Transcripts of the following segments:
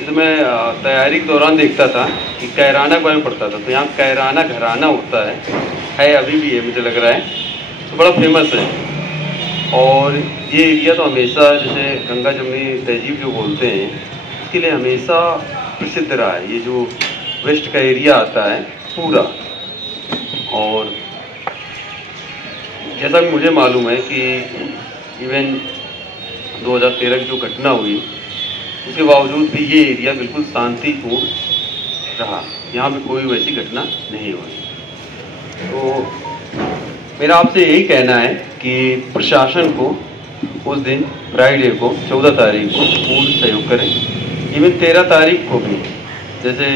जैसे मैं तैयारी के दौरान देखता था कि कैराना के बारे में पढ़ता था, तो यहाँ कैराना घराना होता है अभी भी है मुझे लग रहा है, तो बड़ा फेमस है। और ये एरिया तो हमेशा जैसे गंगा जमुनी तहजीब जो बोलते हैं इसके लिए हमेशा प्रसिद्ध रहा है, ये जो वेस्ट का एरिया आता है पूरा। और जैसा कि मुझे मालूम है कि इवन 2013 की जो घटना हुई उसके बावजूद भी ये एरिया बिल्कुल शांतिपूर्ण रहा, यहाँ पे कोई वैसी घटना नहीं हुई। तो मेरा आपसे यही कहना है कि प्रशासन को उस दिन फ्राइडे को 14 तारीख को पूर्ण सहयोग करें। इवन 13 तारीख को भी जैसे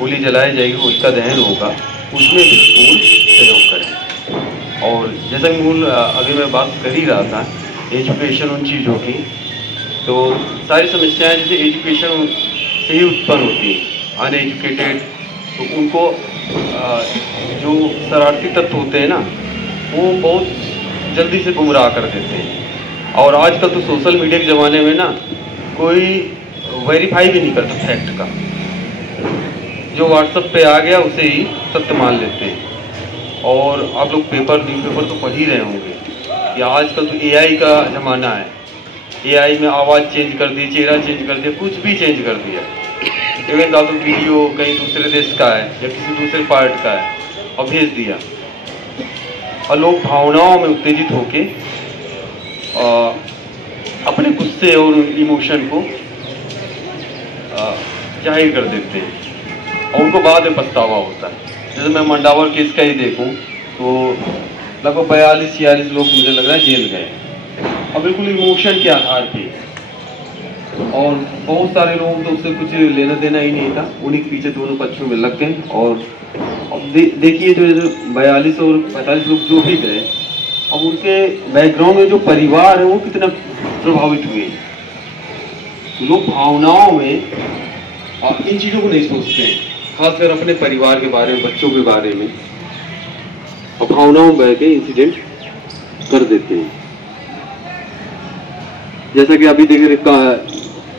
होली जलाई जाएगी, होलिका दहन होगा, उसमें भी पूर्ण सहयोग करें। और जैसा कि मूल अभी मैं बात कर ही रहा था एजुकेशन उन चीज़ों की, तो सारी समस्याएं जैसे एजुकेशन से ही उत्पन्न होती हैं। अनएजुकेटेड तो उनको जो शरारती तत्व होते हैं ना वो बहुत जल्दी से गुमराह कर देते हैं। और आजकल तो सोशल मीडिया के ज़माने में ना कोई वेरीफाई भी नहीं करता फैक्ट का, जो व्हाट्सएप पे आ गया उसे ही सत्य मान लेते हैं। और आप लोग न्यूज़पेपर तो पढ़ ही रहे होंगे कि आजकल तो एआई का ज़माना है, एआई में आवाज़ चेंज कर दी, चेहरा चेंज कर दिया, कुछ भी चेंज कर दिया। इवन का तो वीडियो कहीं दूसरे देश का है या किसी दूसरे पार्ट का है और भेज दिया, और लोग भावनाओं में उत्तेजित होके अपने गुस्से और इमोशन को जाहिर कर देते हैं और उनको बाद में पछतावा होता है। जैसे मैं मंडावर केस का ही देखूं तो लगभग 42-46 लोग मुझे लग रहा है जेल गए, और बिल्कुल इमोशन के आधार पे। और बहुत सारे लोगों तो उससे कुछ लेना देना ही नहीं था, उन्हीं के पीछे दोनों पक्षों में लग गए। और देखिए जो 42 और 45 लोग जो भी गए, अब उनके बैकग्राउंड में जो परिवार है वो कितना प्रभावित हुए। लोग भावनाओं में और इन चीज़ों को नहीं सोचते हैं, खासकर अपने परिवार के बारे में, बच्चों के बारे में, और भावनाओं में बह के इंसिडेंट कर देते हैं। जैसा कि अभी देखिए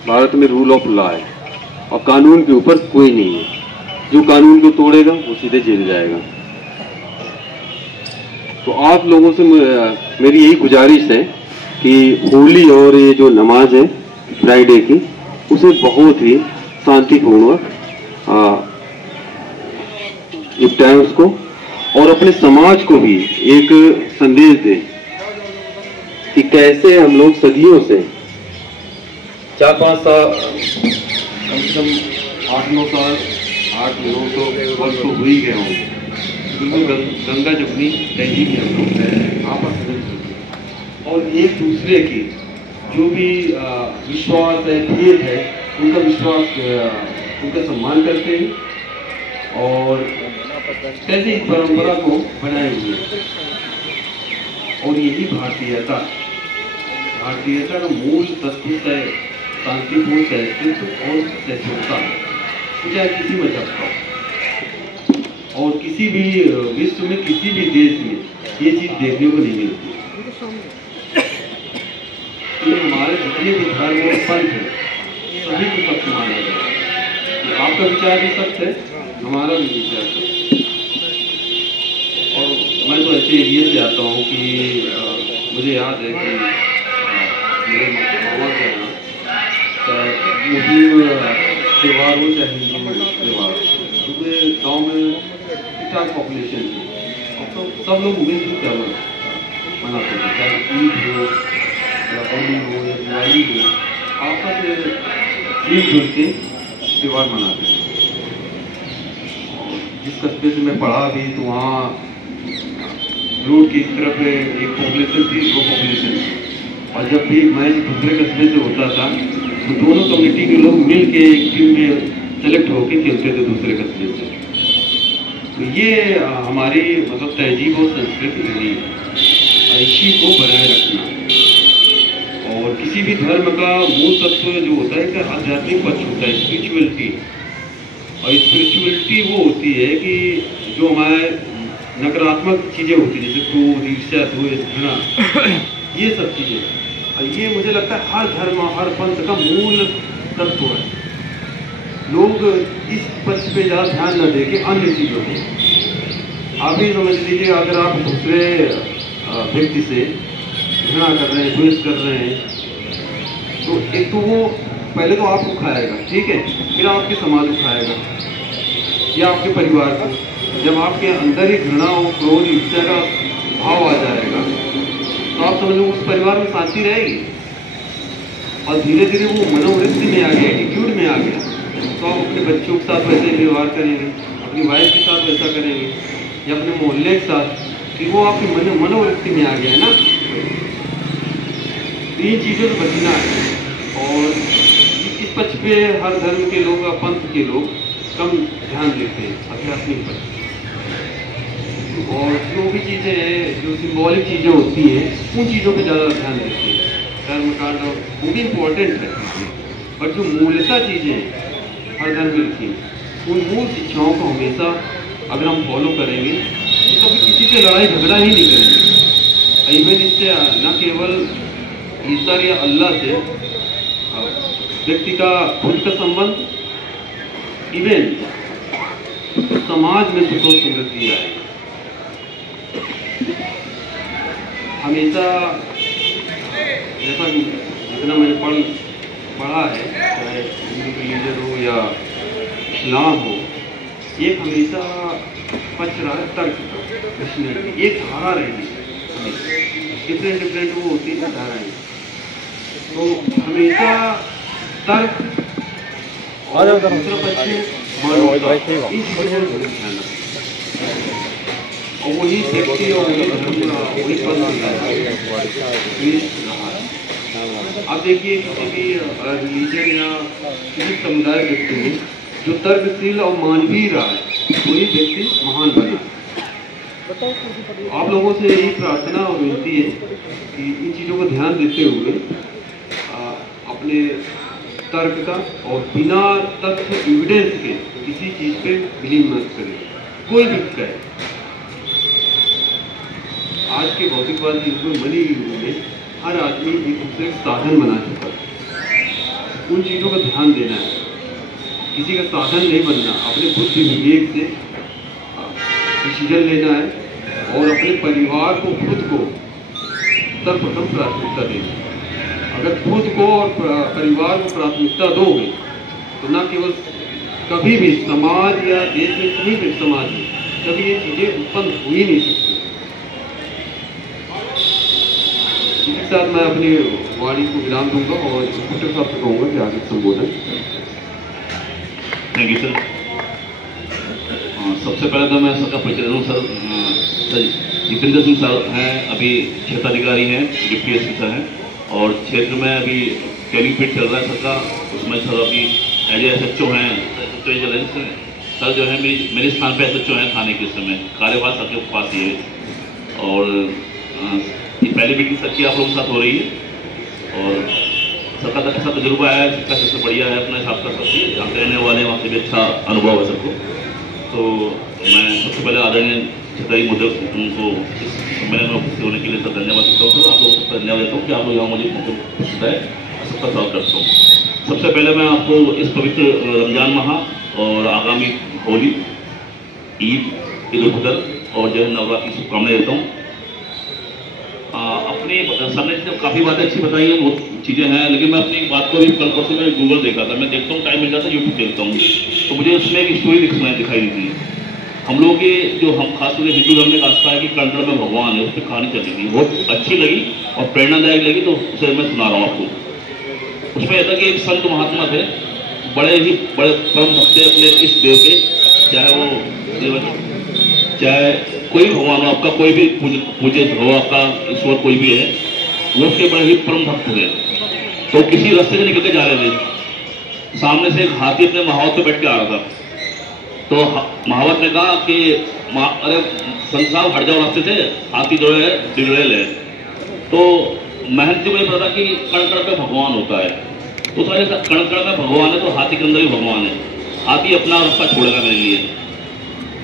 भारत में रूल ऑफ लॉ है और कानून के ऊपर कोई नहीं है, जो कानून को तोड़ेगा वो सीधे जेल जाएगा। तो आप लोगों से मेरी यही गुजारिश है कि होली और ये जो नमाज है फ्राइडे की, उसे बहुत ही शांतिपूर्वक निपटाएं उसको, और अपने समाज को भी एक संदेश दें कि कैसे हम लोग सदियों से 4-5 साल, कम से कम 8-9 साल, 8-9 वर्ष तो हो ही गए होंगे, बिल्कुल गंगा जमुनी तहजीब में हम लोग आपस में और एक दूसरे की जो भी विश्वास है, भेद है, उनका विश्वास, उनका सम्मान करते हैं और कैसे इस परंपरा को बनाए हुए। और यही भारतीयता का मूल तत्व है, शांतिपूर्ण सहिष्णुता और सहिष्णुता, चाहे किसी मजहब का और किसी भी विश्व में किसी भी देश में ये चीज देखने को नहीं मिलती। तो हमारे जितने भी धर्म और पंथ है सभी को सत्य माना जाए। तो आपका विचार भी सत्य है, हमारा भी विचार सत्य है। और मैं तो ऐसे एरिया से आता हूँ कि मुझे याद है कि मेरे मामा के यहाँ मुस्लिम त्यौहार हो चाहे हिंदू त्यौहार, क्योंकि गाँव में ठीक-ठाक पॉपुलेशन थी और तो सब लोग मिलजुल कर मनाते थे, चाहे ईद हो या होली हो या दिवाली हो, आपस में मिलजुल के त्यौहार मनाते थे। जिस कस्बे से मैं पढ़ा भी तो वहाँ रोड की तरफ एक पॉपुलेशन थी, 2 पॉपुलेशन थी, और जब भी मैच दूसरे कस्बे से होता था तो दोनों कम्युनिटी के लोग मिल के एक टीम में सेलेक्ट होकर खेलते थे दूसरे कस्बे से। तो ये हमारी मतलब तहजीब और संस्कृति रही है, इसी को बनाए रखना। और किसी भी धर्म का मूल तत्व जो होता है कि आध्यात्मिक पक्ष होता है, स्पिरिचुअलिटी। और स्पिरिचुअलिटी वो होती है कि जो हमारे नकारात्मक चीज़ें होती हैं, जैसे क्रोध, ईर्ष्या, द्वेष, घृणा, ये सब चीज़ें, और ये मुझे लगता है हर धर्म हर पंथ का मूल तत्व है। लोग इस पक्ष पे ज़्यादा ध्यान न दे के अन्य चीज़ों को। आप ही समझ लीजिए, अगर आप दूसरे व्यक्ति से घृणा कर रहे हैं, द्वेष कर रहे हैं, तो एक तो वो पहले तो आपको खाएगा, ठीक है, फिर आपके समाज को खाएगा या आपके परिवार को। जब आपके अंदर ही घृणा और क्रोध, ईर्ष्या का भाव आ जाएगा तो आप समझ लो उस परिवार में शांति रहेगी, और धीरे धीरे वो मनोवृत्ति में आ गया, एटीट्यूड में आ गया, तो आप अपने बच्चों के साथ वैसे व्यवहार करेंगे, अपनी वाइफ के साथ वैसा करेंगे, या अपने मोहल्ले के साथ, कि वो आपकी मनोवृत्ति में आ गया है ना। इन चीज़ों से बचना है। और इस पक्ष पे हर धर्म के लोग, पंथ के लोग कम ध्यान देते हैं, आध्यात्मिक पक्ष। और जो भी चीज़ें हैं, जो सिंबॉलिक चीज़ें होती हैं, उन चीज़ों पे ज़्यादा ध्यान देते हैं। धर्म कांड वो भी इम्पोर्टेंट है, पर जो मूलतः चीज़ें हैं हर धर्म में लिखी, उन मूल शिक्षाओं को हमेशा अगर हम फॉलो करेंगे तो कभी किसी से लड़ाई झगड़ा ही नहीं करेंगे। इवन इससे न केवल ईश्वर या अल्लाह से व्यक्ति का खुद का संबंध, इवन समाज में सुख और समृद्धि आए। हमेशा जैसा जितना मैंने पढ़ा है, चाहे हिंदू रिलीजन हो या इस्लाम हो, एक हमेशा पक्ष रहा है तर्क का, एक धारा रहेगी, डिफरेंट वो होती है धाराएं। तो हमेशा तर्क और दूसरा पक्ष इन चीज़ों को ध्यान रखना, और वही व्यक्ति और वही धर्म का वही पद रहा है। आप देखिए किसी भी रिलीजन या किसी समुदाय व्यक्ति में जो तर्कशील और मानवीय रहा है, वही व्यक्ति महान बना। आप लोगों से यही प्रार्थना और विनती है कि इन चीज़ों को ध्यान देते हुए अपने तर्क का और बिना तथ्य एविडेंस के किसी चीज़ पे बिलीव मत करें, कोई भी कहे। आज के भौतिकवादी युग में हर आदमी एक दूसरे का साधन बना चुका है। उन चीज़ों का ध्यान देना है, किसी का साधन नहीं बनना, अपने बुद्धि विवेक से डिसीजन लेना है और अपने परिवार को, खुद को सर्वप्रथम प्राथमिकता देना है। अगर खुद को और परिवार को प्राथमिकता दोगे तो न केवल कभी भी समाज या देश में, कहीं भी समाज में कभी ये चीज़ें उत्पन्न हो ही नहीं सकती। इसी के साथ मैं अपनी वाणी को विराम दूंगा और इंस्पेक्टर साहब से कहूँगा कि आगे संबोधन। Thank you sir. सबसे पहले तो मैं सबका परिचय दूँ। सर जितेंद्र सिंह सर हैं, अभी क्षेत्राधिकारी हैं, डिप्टी एसपी सर हैं, और क्षेत्र में अभी ट्रेनिंग पीरियड चल रहा है सर का, उसमें सर अभी एज SHO हैं, SHO चल रहे हैं सर, जो है मेरे स्थान पे SHO हैं थाने के समय, कार्यभार सर के पास ही है। और ये पहली मीटिंग सर की आप लोगों के साथ हो रही है, और सबका तो अच्छा तजुर्बा है, सबका सबसे बढ़िया है अपने हिसाब का, सबसे जहाँ पे रहने वाले वहाँ से भी अच्छा अनुभव है सबको। तो मैं सबसे पहले आदरणीय क्षेत्रीय मुद्दे उनको इस सम्मेलन में उपस्थित होने के लिए सर धन्यवाद देता हूँ। सर आप लोगों को धन्यवाद देता हूँ कि आप लोग यहाँ मुझे उपस्थित है, सबका स्वागत करता हूँ। सबसे पहले मैं आपको इस पवित्र रमजान माह और आगामी होली, ईद, ईद उल फितर और जो है नवरात्रि की शुभकामनाएं देता हूँ। अपनी सबने काफ़ी बातें अच्छी बताई है, बहुत चीज़ें हैं, लेकिन मैं अपनी बात को भी कल परसों में गूगल देखा था, मैं देखता हूँ टाइम मिल जाता है यूट्यूब देखता हूँ, तो मुझे उसमें एक स्टोरी दिखाई दी थी। हम लोगों के जो हम खासतौर से हिंदू धर्म में आस्था है कि कणकण में भगवान है, उस पर कहानी चली थी, बहुत अच्छी लगी और प्रेरणादायक लगी, तो उसे मैं सुना रहा हूँ आपको। उसमें ऐसा कि एक संत महात्मा थे, बड़े परम भक्त थे अपने इष्ट देव के, चाहे वो चाहे कोई भगवान हो आपका, कोई भी पूज्य हो आपका, ईश्वर कोई भी है, वो उसके बड़े ही परम भक्त थे। तो किसी रास्ते से निकल के जा रहे थे, सामने से एक हाथी अपने महावत पे बैठ के आ रहा था। तो महावत ने कहा कि अरे संत साहब हट जाओ रास्ते से, हाथी जो है बिगड़ेल है। तो महंत जी को ये पता कि कण-कण पे भगवान होता है, तो सारे कण-कण में भगवान है तो हाथी के अंदर भी भगवान है, हाथी अपना रास्ता छोड़ेगा मेरे लिए।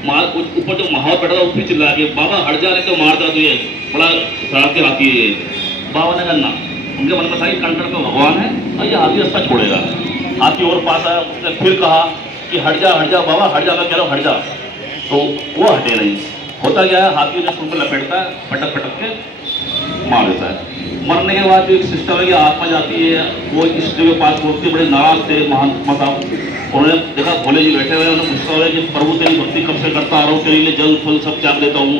ऊपर जो महावत बैठा था उस पर चिल्ला के, बाबा हट जा रहे तो मार दो, ये बड़ा शरारती हाथी है। बाबा ने कहा ना, उनके मन में था कि कण-कण पे भगवान है और ये हाथी रास्ता छोड़ेगा। हाथी और पास आया, उसने फिर कहा कि हट जा बाबा, हट जा, मैं कह रहा हूँ हट जा, तो वो हटे नहीं। होता क्या है, हाथी उन्हें सुन पर लपेटता है, पटक पटक के मार देता है। मरने के बाद जो एक सिस्टम है कि आत्मा जाती है, वो इस जगह पास पहुंचती, बड़े नाराज थे महात्मा साहब। उन्होंने देखा भोले जी बैठे हुए, उन्हें गुस्सा हो रहा है कि प्रभु तेरी भक्ति कब से करता आ रहा हूँ, तेरे लिए जल फल सब त्याग देता हूँ,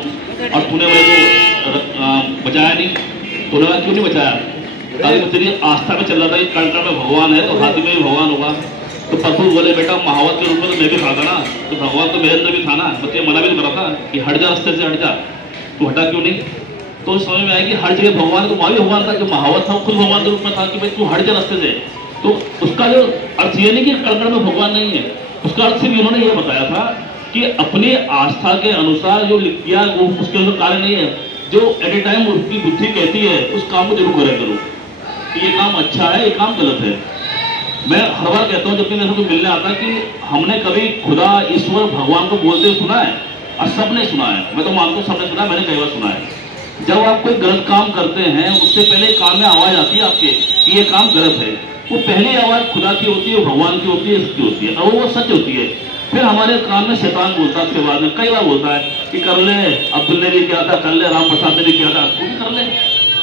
और तूने मेरे को बचाया नहीं। तो उन्होंने क्यों नहीं बचाया? ताकि तेरी आस्था में चल रहा था कि कण कण में भगवान है, तो हाथी में भी भगवान होगा। तो प्रभु बोले बेटा, महावत के रूप में तो मैं भी खड़ा था ना, तो भगवान तो मेरे अंदर भी था ना, बच्चे मना भी तो करा था कि हट जा रास्ते से, हट जा, तो हटा क्यों नहीं? तो समझ में आया कि हर जगह भगवान, तो वहां भी भगवान था, जो महावत था खुद भगवान के रूप में था कि भाई तू हट जा रास्ते से। तो उसका जो अर्थ ये नहीं कि कण में भगवान नहीं है, उसका अर्थ सिर्फ उन्होंने ये बताया था कि अपनी आस्था के अनुसार जो लिख किया वो उसके अंदर कार्य नहीं है, जो एट ए टाइम उसकी बुद्धि कहती है उस काम को जरूर करा करो, कि ये काम अच्छा है, ये काम गलत है। मैं हर बार कहता हूँ जब भी मेरे को मिलने आता है कि हमने कभी खुदा, ईश्वर, भगवान को बोलते हुए सुना है? और सबने सुना है, मैं तो मानता हूँ सबने सुना है, मैंने कई बार सुना है। जब आप कोई गलत काम करते हैं उससे पहले कान में आवाज आती है आपके कि ये काम गलत है, वो पहली आवाज खुदा की होती है, भगवान की होती है, इसकी होती है, और वो सच होती है। फिर हमारे कान में शैतान बोलता है, उसके बाद में कई बार बोलता है कि कर ले, अब्दुल ने भी किया था, कर ले, राम प्रसाद ने भी किया था, वो भी कर ले,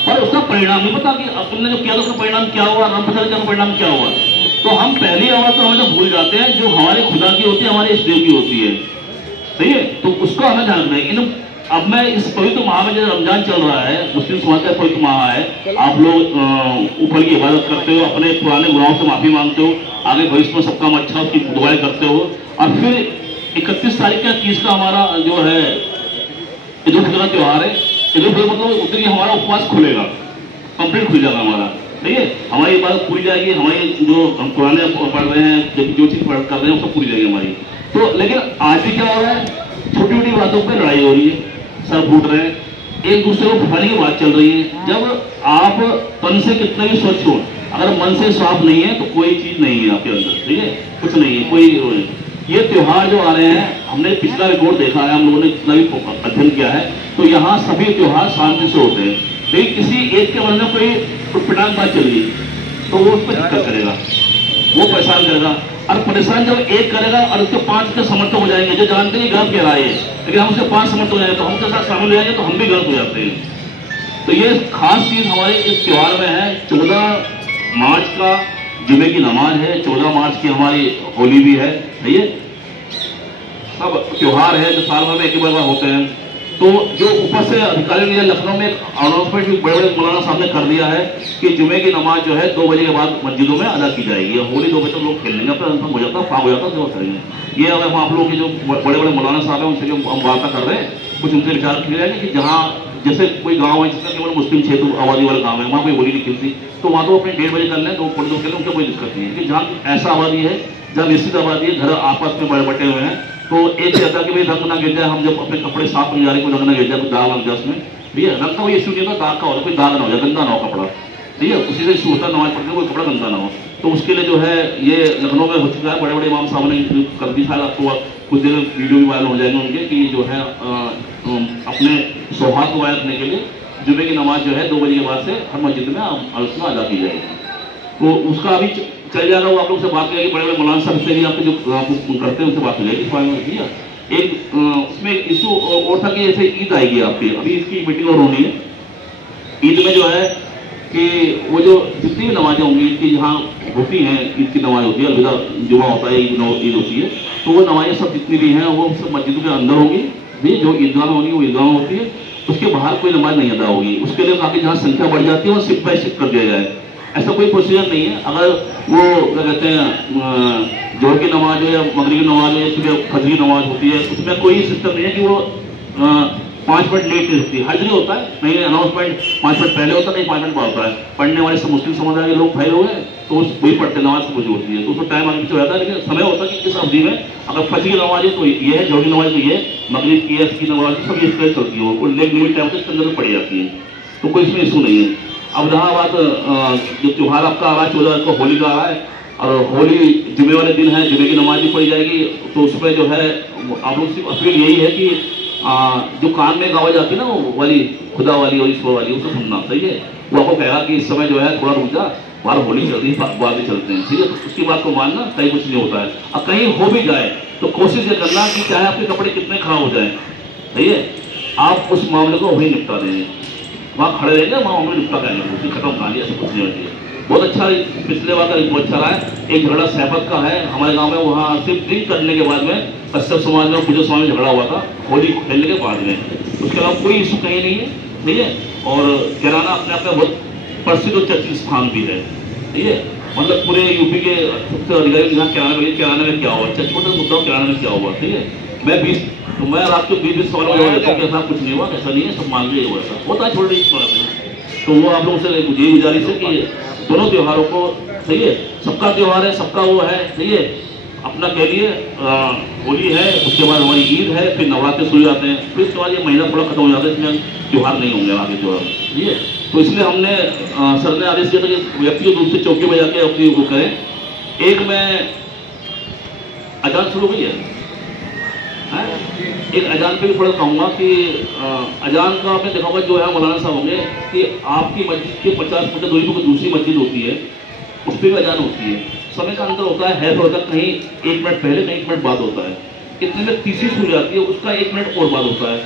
पर उसका परिणाम नहीं पता कि अब्दुल ने जो किया था उसका परिणाम क्या हुआ, राम प्रसाद का परिणाम क्या हुआ। तो हम पहली आवाज तो हमें भूल जाते हैं जो हमारे खुदा की होती है, हमारे इष्ट देव की होती है, सही है। तो उसको हमें ध्यान रखना है। अब मैं इस पवित्र माह में, जो रमजान चल रहा है, मुस्लिम समाज का पवित्र माह है, आप लोग ऊपर की इबादत करते हो, अपने पुराने गुनाहों से माफी मांगते हो, आगे भविष्य में सब काम अच्छा उसकी दुआएं करते हो, और फिर 31 तारीख का 30 का हमारा जो है ईद उल फितर का त्यौहार है। ईद उल फितर मतलब उस दिन हमारा उपवास खुलेगा, कंप्लीट खुल जाएगा हमारा, ठीक है, हमारी इबादत पूरी जाएगी, हमारी जो हम पुराने पढ़ रहे हैं, जो चीज कर रहे हैं वो सब पूरी जाएगी हमारी। तो लेकिन आज भी क्या हो रहा है, छोटी छोटी बातों पर लड़ाई हो रही है, सर फूट रहे हैं, एक दूसरे को फंसाने की बात चल रही है। जब आप तन से कितने भी स्वच्छ हो, अगर मन से साफ नहीं है तो कोई चीज नहीं है आपके अंदर, ठीक है, कुछ नहीं है, कोई। ये त्योहार जो आ रहे हैं, हमने पिछला रिकॉर्ड देखा है, हम लोगों ने जितना भी अध्ययन किया है, तो यहाँ सभी त्योहार शांति से होते हैं। लेकिन किसी एक के मन में कोई उटपटांग बात चल रही तो वो उस पर दिक्कत करेगा, वो परेशान करेगा, और परेशान जब एक करेगा और उसके 5 के समर्थक हो जाएंगे जो जानते हैं गलत कह रहा है, लेकिन हम उसके 5 समर्थक हो जाएंगे तो हम उसके साथ शामिल हो जाएंगे तो हम भी गलत हो जाते हैं। तो ये खास चीज हमारे इस त्योहार में है। 14 मार्च का जुमे की नमाज है, 14 मार्च की हमारी होली भी है, ये सब त्योहार है जो साल भर में एक बार होते हैं। तो जो ऊपर से अधिकारियों ने लखनऊ में अनाउंसमेंट भी बड़े बड़े मौलाना साहब ने कर दिया है कि जुमे की नमाज जो है 2 बजे के बाद मस्जिदों में अदा की जाएगी। होली 2 बजे तक लोग खेल लेंगे, अपना हो जाता, फाग हो जाता, जो करेंगे। ये अगर आप लोग के जो बड़े बड़े मौलाना साहब हैं उनसे हम वार्ता कर रहे हैं, कुछ उनसे विचार किया जाएगा कि जहाँ जैसे कोई गाँव है जिसमें केवल मुस्लिम क्षेत्र आबादी वाला गाँव है, वहाँ कोई होली नहीं खेलती, तो वहाँ तो अपने 1:30 बजे कर लें, 2 खेलें, उनका कोई दिक्कत नहीं है। कि जहाँ ऐसा आबादी है, जहाँ निश्चित आबादी है, घर आपस में बड़े बटे हुए हैं, तो एक कहता कि भाई रंग ना गिर जाए, हम जब अपने कपड़े साफ करने जा रहे हैं, कोई रंग ना गिर जाए, कोई दाग लग जाए उसमें, भैया रंग का कोई इशू नहीं होता, दाग का होता, कोई दाग ना हो जाए, गंदा ना हो कपड़ा, ठीक है, उसी से इशू होता है नमाज पढ़ने, कोई कपड़ा गंदा ना हो। तो उसके लिए जो है ये लखनऊ में हो चुका है, बड़े बड़े इमाम साहब ने कर दी, शायद आपको कुछ देर वीडियो भी वायरल हो जाएंगे उनके, कि जो है अपने सौहार्द को वायरल करने के लिए जुमे की नमाज जो है 2 बजे के बाद से हर मस्जिद में अदा की जाएगी। तो उसका अभी चल जाएगा, वो आप लोग से बात करेंगे, बड़े बड़े मौलाना साहब से भी आपके जो करते हैं उनसे बात हो जाएगी इस बारे में। भैया एक उसमें इशू और था कि जैसे ईद आएगी आपकी, अभी इसकी मीटिंग और होनी है। ईद में जो है कि वो जो जितनी भी नमाजें होंगी ईद की, जहाँ होती हैं, ईद की नमाज होती है, अलविदा जुमा होता है, ईद होती है, तो वो नमाजें सब जितनी भी हैं वो सब मस्जिदों के अंदर होंगी, भी जो ईदगाह में होगी वो ईदगाह में होती है, उसके बाहर कोई नमाज नहीं अदा होगी। उसके लिए काफी जहाँ संख्या बढ़ जाती है वो शिफ्ट बाय शिफ्ट कर दिया जाए, ऐसा कोई प्रोसीजर नहीं है। अगर वो क्या कहते हैं जोहर की नमाज हो या मगरिब की नमाज हो या सुबह फजर की नमाज होती है, उसमें कोई सिस्टम नहीं है कि वो 5 मिनट लेट नहीं सकती, हर जगह होता है, नहीं अनाउंसमेंट 5 मिनट पहले होता है, नहीं 5 मिनट बाद होता है। पढ़ने वाले सब मुस्लिम समुदाय के लोग फैले हुए हैं तो वही पढ़ते नमाज सब कुछ होती है, तो उसको टाइम आगे पीछे हो जाता है, लेकिन समय होता है कि किस अवधि में अगर फजर की नमाज है तो ये है, जोहर की नमाज तो ये, मगरिब की इसकी नमाज सब इस तरह चलती है, और लिमिट टाइम इसके अंदर पड़ी जाती है, तो कोई इसमें इशू नहीं है। अब रहा बात जो त्यौहार आपका आ रहा है 14 को होली का आ रहा है, और होली जुमे वाले दिन है, जुमे की नमाज भी पढ़ी जाएगी, तो उसमें जो है आप लोग सिर्फ अपील यही है कि जो कान में गावा जाती है ना वो वाली खुदा वाली और ईश्वर वाली, उसको सुनना, सही है। वो आपको कहेगा कि इस समय जो है थोड़ा रुक जा, बाहर होली चल रही है, बातें चलते हैं, ठीक है, तो उसकी बात को मानना, कहीं कुछ नहीं होता है। अब कहीं हो भी जाए तो कोशिश ये करना कि चाहे आपके कपड़े कितने खराब हो जाए, ठीक है, आप उस मामले को वहीं निपटा देंगे, वहाँ खड़े रहेंगे, वहाँ मामले निपटा देंगे, खत्म कहानी, ऐसा कुछ नहीं होती है। बहुत अच्छा, पिछले बार का बहुत अच्छा रहा है। एक झगड़ा सहपत का है हमारे गांव में, वहाँ सिर्फ ड्रिंक करने के बाद में कश्यप समाज में, पूजा समाज में झगड़ा हुआ था होली खेलने के बाद में, उसके अलावा कोई इशू कहीं नहीं है, ठीक है। और कैराना अपने आप में बहुत प्रसिद्ध और चर्चित स्थान भी है, ठीक है, मतलब पूरे यूपी के सबसे अधिकारी के यहाँ कैराना में क्या हुआ, अच्छा छोटे मुद्दा कैराना में क्या हुआ, ठीक है। मैं रात को 20 सवाल देता हूँ कि ऐसा कुछ नहीं हुआ, ऐसा नहीं है, सब मान लिए हुआ, ऐसा होता है, छोड़ रही। तो वो आप लोगों से यही गुजारिश है कि दोनों त्योहारों को, सही है, सबका त्योहार है, सबका वो है, सही है, अपना कह लिए होली है, उसके बाद हमारी ईद है, फिर नवरात्र शुरू जाते हैं, फिर उसके बाद ये महीना थोड़ा खत्म हो जाता है, इसमें त्योहार नहीं होंगे आगे त्योहार, ठीक है। तो इसलिए हमने सर ने आदेश दिया था कि व्यक्तिगत रूप से चौकी बजा के अपनी वो करें। एक मैं अजान शुरू हुई है, एक अजान पे भी थोड़ा कहूँगा कि अजान का आपने देखा होगा, जो है मौलाना साहब होंगे कि आपकी मस्जिद के 50 मीटर दूरी पर कोई दूसरी मस्जिद होती है, उस पर भी अजान होती है, समय का अंतर होता है थोड़ा सा, कहीं 1 मिनट पहले, कहीं 1 मिनट बाद होता है, इतने में तीसरी शुरू जाती है, उसका 1 मिनट और बाद होता है।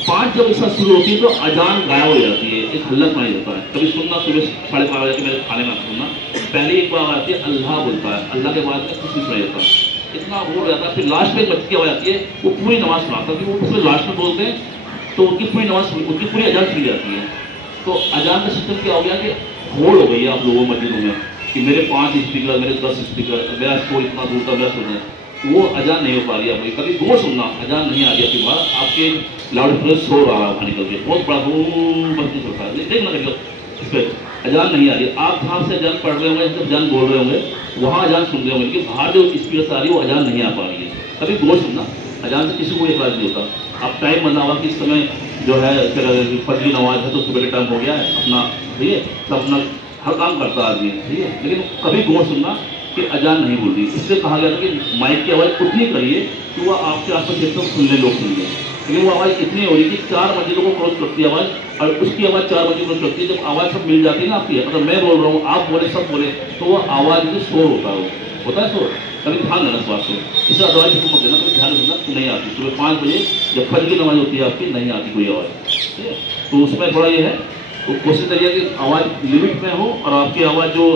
5 जब इसका शुरू होती है तो अजान गायब हो जाती है, एक हल्ला सुनाई देता है। कभी सुनना सुबह 12:30 बजे मेरे खाने में सुनना, पहले एक बार आती है अल्लाह बोलता है, अल्लाह के बाद में कुछ नहीं सुनाई देता, इतना वो रहता है। फिर लास्ट में एक बच्ची की आवाज आती है, वो पूरी नमाज सुनाता है, वो उसमें लास्ट में बोलते हैं तो उनकी पूरी नमाज, उनकी पूरी अजान सुनी जाती है। तो अजान का सिस्टम क्या हो गया कि होड़ हो गई है आप लोगों मस्जिदों में कि मेरे 5 स्पीकर, मेरे 10 स्पीकर, मेरा शोर इतना दूर का, मेरा सुना, वो अजान नहीं हो पा रही है आपको। कभी वो सुनना अजान नहीं आ रही आपकी बात, आपके लाउड स्पीकर शोर आ रहा है वहाँ निकल के, बहुत बड़ा बंद होता है, देखना करिए इस पर अजान नहीं आ रही है। आप जहाँ से अजान पढ़ रहे होंगे, जब अजान बोल रहे होंगे, वहाँ अजान सुन रहे होंगे, लेकिन बाहर जो स्पीकर से आ रही है वो अजान नहीं आ पा रही है। कभी गौर सुनना, अजान से किसी को एतराज नहीं होता। आप टाइम बना हुआ कि इस समय जो है फजर की नमाज है तो सुबह का टाइम हो गया है अपना, ठीक है, सब अपना हर काम करता आदमी, ठीक है, लेकिन कभी गौर सुनना कि अजान नहीं बोल रही। इसलिए कहा गया था कि माइक की आवाज़ उतनी करिए कि वह आपके आसपास जितना सुनने लोग सुनिए, लेकिन वो आवाज़ इतनी हो रही कि 4 मस्जिदों को क्रॉस करती है आवाज़, और उसकी आवाज़ 4 मस्जिद क्रॉस करती है। जब आवाज़ सब मिल जाती है ना आपकी, अगर मैं बोल रहा हूँ, आप बोले, सब बोले, तो वो आवाज़ में शोर होता है शोर। कभी ध्यान देना इस बात को, इससे अदरवाइज को मत देना, कभी ध्यान देना कि नहीं आती। सुबह 5 बजे जब फजर की नमाज होती है आपकी, नहीं आती कोई आवाज़, ठीक है। तो उसमें थोड़ा ये है, तो कोशिश करिए कि आवाज़ लिमिट में हो, और आपकी आवाज़ जो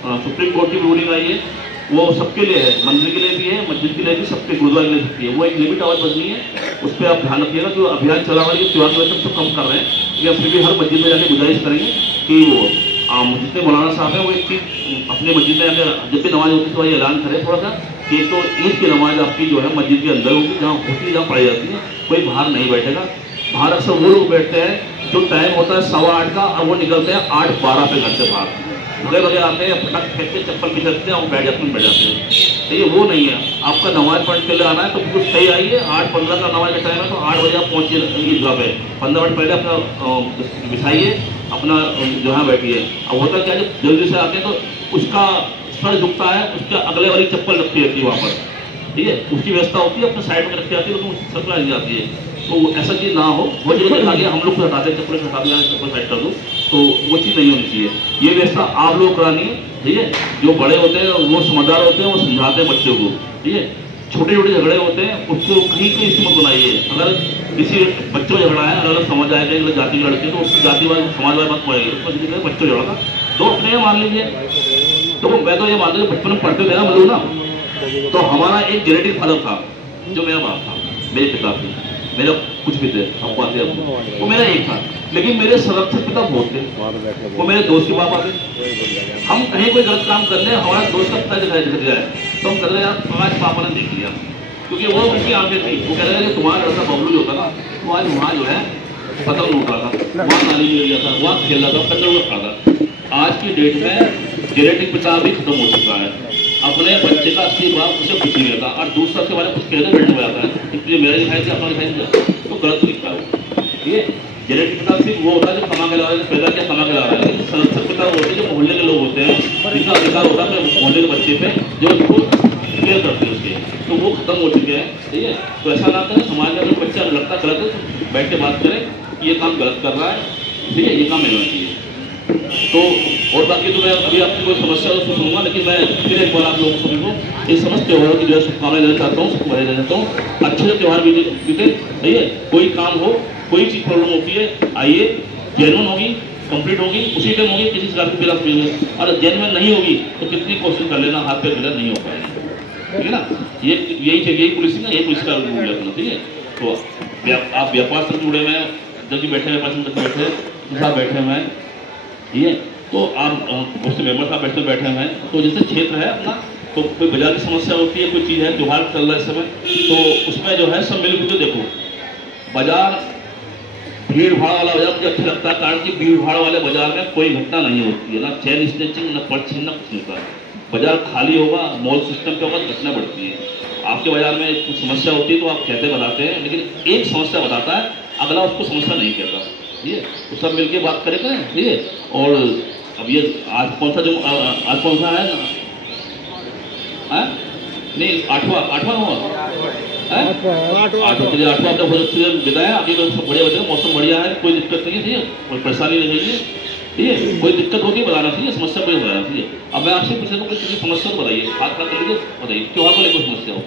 सुप्रीम कोर्ट की रूलिंग आई है वो सबके लिए है, मंदिर के लिए भी है, मस्जिद के लिए भी, सबके गुरुद्वारे के लिए सकती है, वो एक लिमिट आवाज़ बदली है, उस पर आप ध्यान रखिएगा। जो अभियान चला हुआ है त्योहार की वजह से कम कर रहे हैं, लेकिन फिर भी हर मस्जिद में जाकर गुजारिश करेंगे कि वो जितने मौलाना साहब हैं वो एक चीज़ अपने मस्जिद में जाकर जब भी नमाज होती है तो वही ऐलान करें थोड़ा सा कि तो ईद की नमाज आपकी जो है मस्जिद के अंदर होगी, जहाँ होती है, जहाँ पढ़ाई जाती है, कोई बाहर नहीं बैठेगा। बाहर अक्सर वो लोग बैठते हैं जो टाइम होता है 8:15 का, और वो निकलते हैं 8:12 पे घर से बाहर, भगे आते हैं, फटक फेंक के चप्पल खिंचते हैं और बैठ जाते हैं। तो ये वो नहीं है, आपका नमाज पढ़ने के लिए आना है तो बिल्कुल सही आइए। 8:15 का नमाज का टाइम है तो 8 बजे आप पहुँचिए ईदगाह पे, 15 मिनट पहले अपना बिछाइए, अपना जो है बैठिए। अब होता क्या है, जब जल्दी से आते हैं तो उसका सर झुकता है, उसका अगले वाली चप्पल रखी रहती है वहाँ पर, ठीक है, उसकी व्यवस्था होती है, अपने साइड में रखी जाती है, तो सप्लाई दी जाती है। तो ऐसा चीज़ ना हो, वो जगह देखा गया हम लोग को हटाते हैं, चप्पल हटा दिया, चप्पल साइड कर दो, तो वो चीज़ नहीं होनी चाहिए। ये व्यवस्था आप लोग करानी है, ठीक है। जो बड़े होते हैं वो समझदार होते हैं, वो समझाते हैं बच्चों को, ठीक है। छोटे छोटे झगड़े होते हैं उसको कहीं कहीं इसमें मत बनाइए। अगर किसी बच्चों में झगड़ा है, अगर समझ आएगा अगर जाति की लड़की है तो उसकी जातिवाद समाजवाद मत पड़ेगी, उसमें बच्चों झगड़ा था तो अपने मान लीजिए। तो मैं तो ये मानता हूँ बचपन में पढ़ते थे ना हम लोग ना, तो हमारा एक जेनेटिक फादर था जो मेरा बाप था, मेरे पिता थे, मेरा कुछ भी थे, हम बात वो मेरा एक था, लेकिन मेरे संरक्षक पिता बहुत थे, वो मेरे दोस्त के बाप आते। हम कहीं कोई गलत काम कर ले, हमारा दोस्त का पिता दिखाई दिख जाए तो हम कहते हैं यार आज पापा ने देख लिया, क्योंकि वो उनकी आंखें थी। वो कह रहे थे कि तुम्हारा लड़का बबलू जो था ना, वो आज वहाँ जो है पतंग उठ रहा था, वहाँ नाली में गया था, वहाँ खेल रहा था, कंजर में खा था। आज की डेट में जेनेटिक पिता भी खत्म हो चुका है, अपने बच्चे का असली बाप उसे कुछ नहीं रहता, और दूसरा के बारे में कुछ कहते बैठने में आता है, इसलिए मेरा दिखाई दिया, अपना दिखाई दिया, तो गलत दिखता है। ठीक है, जेनेटिक पिता सिर्फ वो होता है जो कमा के ला रहा है, पैदा किया कमा के ला रहा है, लेकिन संरक्षक पिता वो होते हैं जो मोहल्ले के लोग होते हैं, जिनका अधिकार होता है अपने मोहल्ले के बच्चे पे, जो उसको केयर करते हैं उसके, तो वो खत्म हो चुके हैं। ठीक है, तो ऐसा ना करें, समाज में अगर बच्चा लगता गलत है बैठ के बात करें, ये काम गलत कर रहा है, ठीक है, ये काम नहीं होना चाहिए। तो और बाकी तो मैं अभी आपकी कोई समस्या उसको सुनूंगा, लेकिन मैं फिर एक बार आप लोगों सभी को इस समस्त त्योहारों की जो है शुभकामनाएं देना चाहता हूँ, शुभकामनाएं देना चाहता हूँ। अच्छे से त्यौहार बीते, सही है। कोई काम हो, कोई चीज़ प्रॉब्लम होती है, आइए, जेन्युइन होगी, कंप्लीट होगी, उसी टाइम होगी, किसी प्रकार की बिना मिलेगी। और जेन्युइन नहीं होगी तो कितनी कोशिश कर लेना, हाथ पे क्लियर नहीं हो पाएगा, ठीक है ना। ये यही चाहिए, यही पुलिस ना, यही पुलिस का रूल है अपना, ठीक है। तो आप व्यापार से जुड़े हुए हैं, जब भी बैठे हुए बैठे साहब बैठे हुए हैं, ठीक है। तो आप बहुत से मेंबर साहब बैठे हुए हैं। तो जैसे क्षेत्र है अपना, तो कोई बाजार की समस्या होती है, कोई चीज़ है, त्यौहार चल रहा है इस समय, तो उसमें जो है सब मिलकर देखो। बाजार भीड़ भाड़ वाला बाजार मुझे अच्छा लगता है, कारण कि भीड़ भाड़ वाले बाजार में कोई घटना नहीं होती है, ना चैन स्नैचिंग, ना पर्स छीनना, कुछ नहीं होता। बाजार खाली होगा, मॉल सिस्टम पे होगा, घटना बढ़ती है। आपके बाजार में कुछ समस्या होती है तो आप कहते बताते हैं, लेकिन एक समस्या बताता है, अगला उसको समस्या नहीं कहता, ठीक है। तो सब मिलके बात करेंगे, ठीक है। और अब ये आज कौन सा है ना, नहीं आठवां हुआ, चलिए आठवां आपने बहुत अच्छे से बिताया। अभी लोग सब बढ़िया बताया, मौसम बढ़िया है, कोई दिक्कत नहीं है, ठीक है, कोई परेशानी नहीं है, ठीक है। कोई दिक्कत होगी बताना, ठीक है, समस्या कोई बताना, ठीक है। अब मैं आपसे पूछ रहा हूँ, किसी समस्या को बताइए, हाथ कर लीजिए, बताइए त्योहार को लेकर समस्या हो।